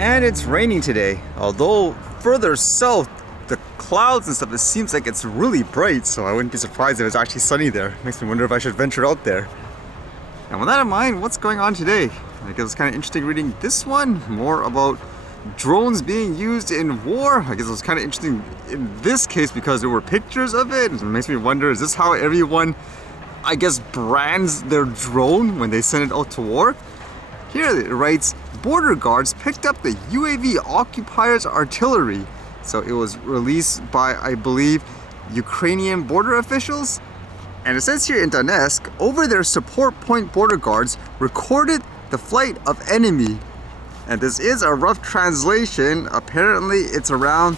And it's raining today, although further south, the clouds and stuff, it seems like it's really bright, so I wouldn't be surprised if it's actually sunny there. Makes me wonder if I should venture out there. And with that in mind, what's going on today? I guess it's kind of interesting reading this one, more about drones being used in war. I guess it was kind of interesting in this case because there were pictures of it. It makes me wonder, is this how everyone, I guess, brands their drone when they send it out to war? Here it writes, border guards picked up the UAV occupiers artillery. So it was released by, I believe, Ukrainian border officials. And it says here in Donetsk, over their support point, border guards recorded the flight of enemy. And this is a rough translation. Apparently it's around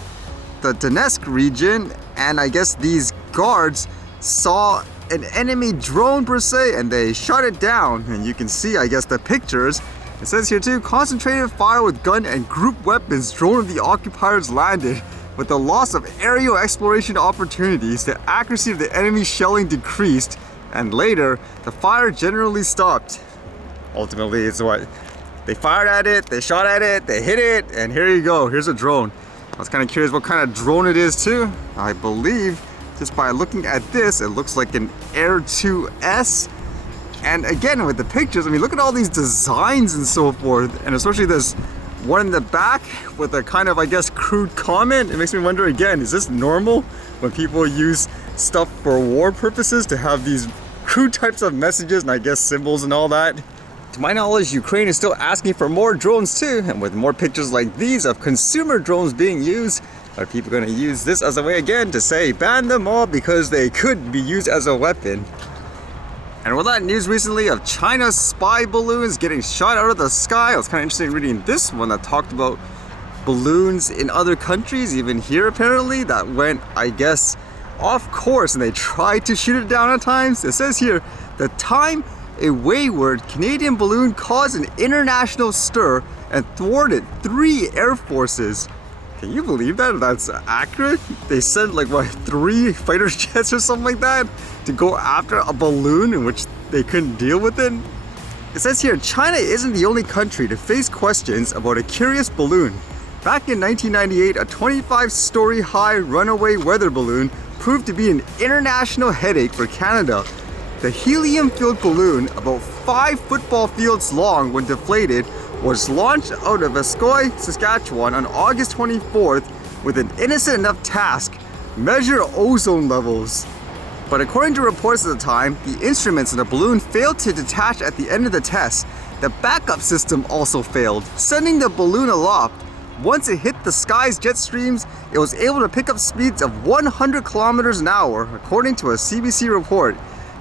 the Donetsk region, and I guess these guards saw an enemy drone per se, and they shot it down. And you can see, I guess, the pictures. It says here too, concentrated fire with gun and group weapons, drone of the occupiers landed. With the loss of aerial exploration opportunities, the accuracy of the enemy shelling decreased, and later, the fire generally stopped. Ultimately, it's what? They fired at it, they shot at it, they hit it, and here you go, here's a drone. I was kind of curious what kind of drone it is too. I believe, just by looking at this, it looks like an Air 2S. And again, with the pictures, I mean, look at all these designs and so forth, and especially this one in the back with a kind of, I guess, crude comment. It makes me wonder again, is this normal when people use stuff for war purposes to have these crude types of messages and I guess symbols and all that? To my knowledge, Ukraine is still asking for more drones too, and with more pictures like these of consumer drones being used, are people going to use this as a way again to say ban them all because they could be used as a weapon? And with that news recently of China's spy balloons getting shot out of the sky, it was kind of interesting reading this one that talked about balloons in other countries, even here apparently, that went, I guess, off course and they tried to shoot it down at times. It says here, the time a wayward Canadian balloon caused an international stir and thwarted 3 air forces. Can you believe that? That's accurate? They sent like what, 3 fighter jets or something like that to go after a balloon in which they couldn't deal with it? It says here, China isn't the only country to face questions about a curious balloon. Back in 1998, a 25-story high runaway weather balloon proved to be an international headache for Canada. The helium-filled balloon, about 5 football fields long when deflated, was launched out of Escoy, Saskatchewan on August 24th with an innocent enough task, measure ozone levels. But according to reports at the time, the instruments in the balloon failed to detach at the end of the test. The backup system also failed, sending the balloon aloft. Once it hit the sky's jet streams, it was able to pick up speeds of 100 kilometers an hour, according to a CBC report.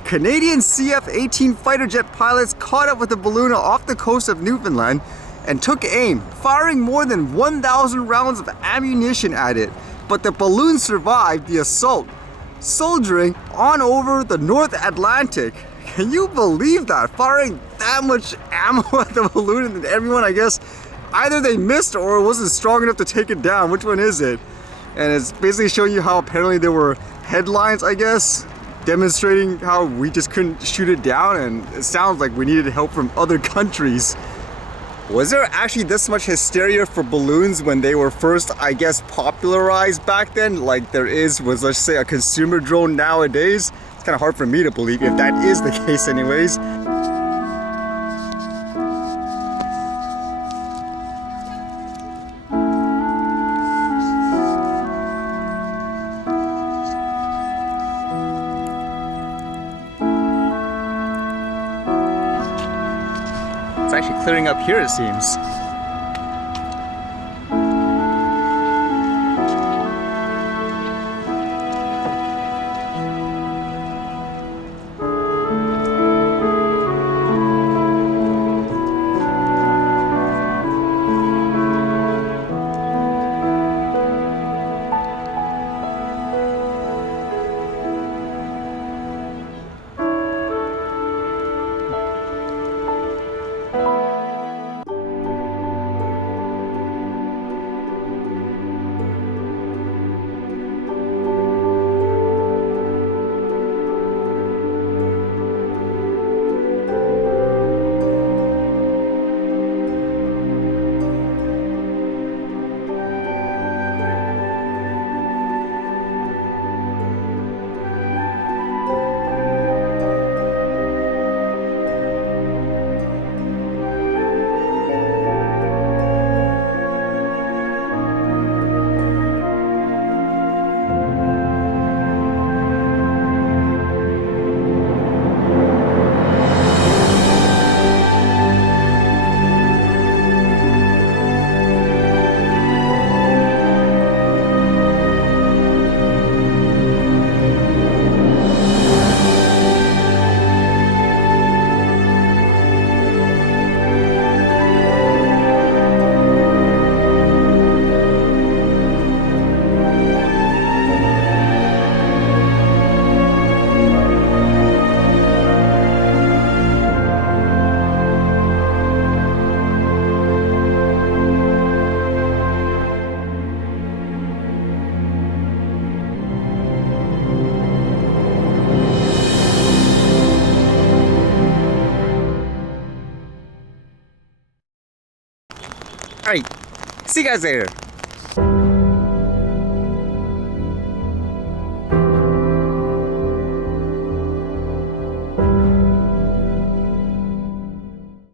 Canadian CF-18 fighter jet pilots caught up with the balloon off the coast of Newfoundland and took aim, firing more than 1,000 rounds of ammunition at it. But the balloon survived the assault, soldiering on over the North Atlantic. Can you believe that? Firing that much ammo at the balloon, and everyone, I guess, either they missed or it wasn't strong enough to take it down. Which one is it? And it's basically showing you how apparently there were headlines, I guess, demonstrating how we just couldn't shoot it down, and it sounds like we needed help from other countries. Was there actually this much hysteria for balloons when they were first, I guess, popularized back then, like there is with, let's say, a consumer drone nowadays? It's kind of hard for me to believe if that is the case anyways. It's actually clearing up here, it seems. Alright, see you guys later.